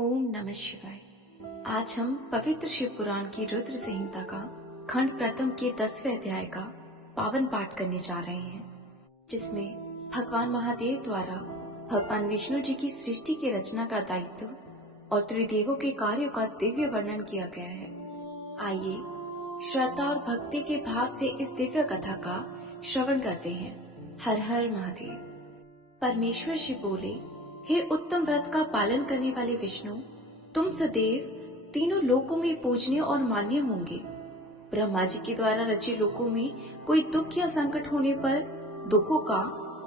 ओम नमः शिवाय। आज हम पवित्र शिव पुराण की रुद्र संहिता का खंड प्रथम के 10वें अध्याय का पावन पाठ करने जा रहे हैं, जिसमें भगवान महादेव द्वारा भगवान विष्णु जी की सृष्टि की रचना का दायित्व और त्रिदेवों के कार्यों का दिव्य वर्णन किया गया है। आइए श्रद्धा और भक्ति के भाव से इस दिव्य कथा का श्रवण करते हैं। हर हर महादेव। परमेश्वर शिव बोले, हे उत्तम व्रत का पालन करने वाले विष्णु, तुम सदैव तीनों लोकों में पूजनीय और मान्य होंगे। ब्रह्मा जी के द्वारा रचे लोकों में कोई दुख या संकट होने पर दुखों का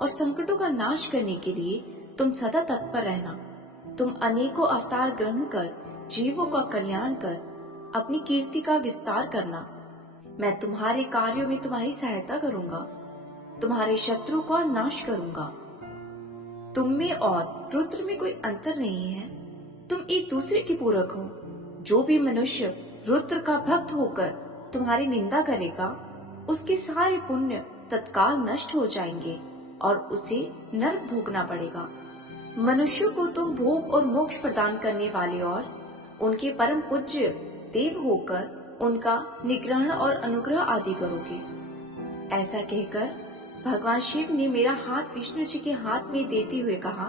और संकटों का नाश करने के लिए तुम सदा तत्पर रहना। तुम अनेकों अवतार ग्रहण कर जीवों का कल्याण कर अपनी कीर्ति का विस्तार करना। मैं तुम्हारे कार्यों में तुम्हारी सहायता करूंगा, तुम्हारे शत्रुओं का नाश करूंगा। तुम में और रुद्र में कोई अंतर नहीं है, तुम एक दूसरे के पूरक हो। जो भी मनुष्य रुद्र का भक्त होकर तुम्हारी निंदा करेगा, उसके सारे पुण्य तत्काल नष्ट हो जाएंगे और उसे नरक भोगना पड़ेगा। मनुष्यों को तुम भोग और मोक्ष प्रदान करने वाले और उनके परम पूज्य देव होकर उनका निग्रहण और अनुग्रह आदि करोगे। ऐसा कहकर भगवान शिव ने मेरा हाथ विष्णु जी के हाथ में देते हुए कहा,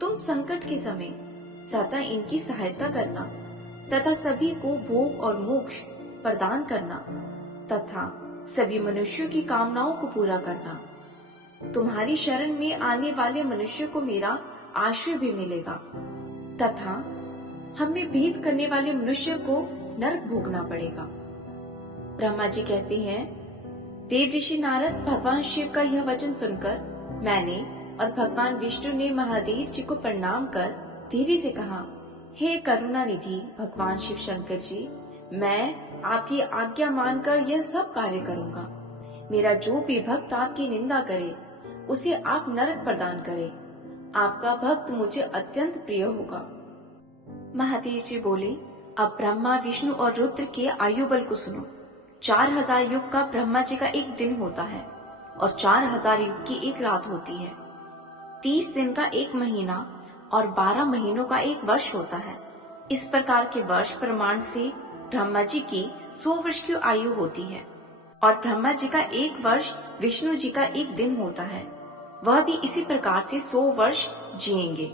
तुम संकट के समय सदा इनकी सहायता करना तथा सभी को भोग और मोक्ष प्रदान करना तथा सभी मनुष्यों की कामनाओं को पूरा करना। तुम्हारी शरण में आने वाले मनुष्य को मेरा आश्रय भी मिलेगा तथा हमें भेद करने वाले मनुष्य को नरक भोगना पड़ेगा। ब्रह्मा जी कहते हैं, देव ऋषि नारद भगवान शिव का यह वचन सुनकर मैंने और भगवान विष्णु ने महादेव जी को प्रणाम कर धीरे से कहा, हे करुणा निधि भगवान शिव शंकर जी, मैं आपकी आज्ञा मानकर यह सब कार्य करूंगा। मेरा जो भी भक्त आपकी निंदा करे उसे आप नरक प्रदान करें। आपका भक्त मुझे अत्यंत प्रिय होगा। महादेव जी बोले, अब ब्रह्मा विष्णु और रुद्र के आयु बल को सुनो। 4000 युग का ब्रह्मा जी का एक दिन होता है और 4000 युग की एक रात होती है। 30 दिन का एक महीना और 12 महीनों का एक वर्ष होता है। इस प्रकार के वर्ष प्रमाण से ब्रह्मा जी की 100 वर्ष की आयु होती है और ब्रह्मा जी का एक वर्ष विष्णु जी का एक दिन होता है। वह भी इसी प्रकार से 100 वर्ष जिएंगे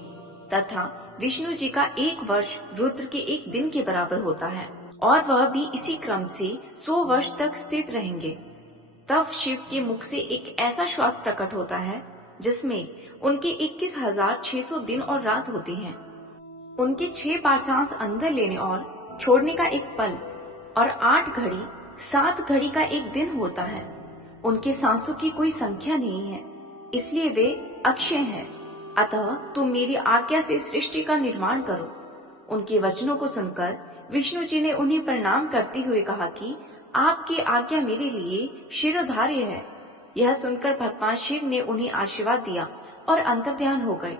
तथा विष्णु जी का एक वर्ष रुद्र के एक दिन के बराबर होता है और वह भी इसी क्रम से 100 वर्ष तक स्थित रहेंगे। तब शिव के मुख से एक ऐसा श्वास प्रकट होता है जिसमें उनके 21,600 दिन और रात होते हैं। उनके 6 बार सांस अंदर लेने और छोड़ने का एक पल और 8 घड़ी 7 घड़ी का एक दिन होता है। उनके सांसों की कोई संख्या नहीं है, इसलिए वे अक्षय हैं। अतः तुम मेरी आज्ञा से सृष्टि का निर्माण करो। उनके वचनों को सुनकर विष्णु जी ने उन्हें प्रणाम करते हुए कहा कि आपकी आज्ञा मेरे लिए शिरोधार्य है। यह सुनकर भगवान शिव ने उन्हें आशीर्वाद दिया और अंतर्ध्यान हो गए।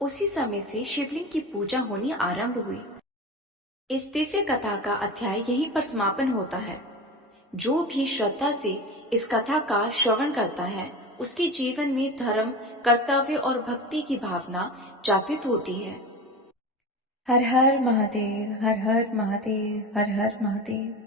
उसी समय से शिवलिंग की पूजा होनी आरंभ हुई। इस दिव्य कथा का अध्याय यहीं पर समापन होता है। जो भी श्रद्धा से इस कथा का श्रवण करता है, उसके जीवन में धर्म, कर्तव्य और भक्ति की भावना जागृत होती है। हर हर महादेव, हर हर महादेव, हर हर महादेव।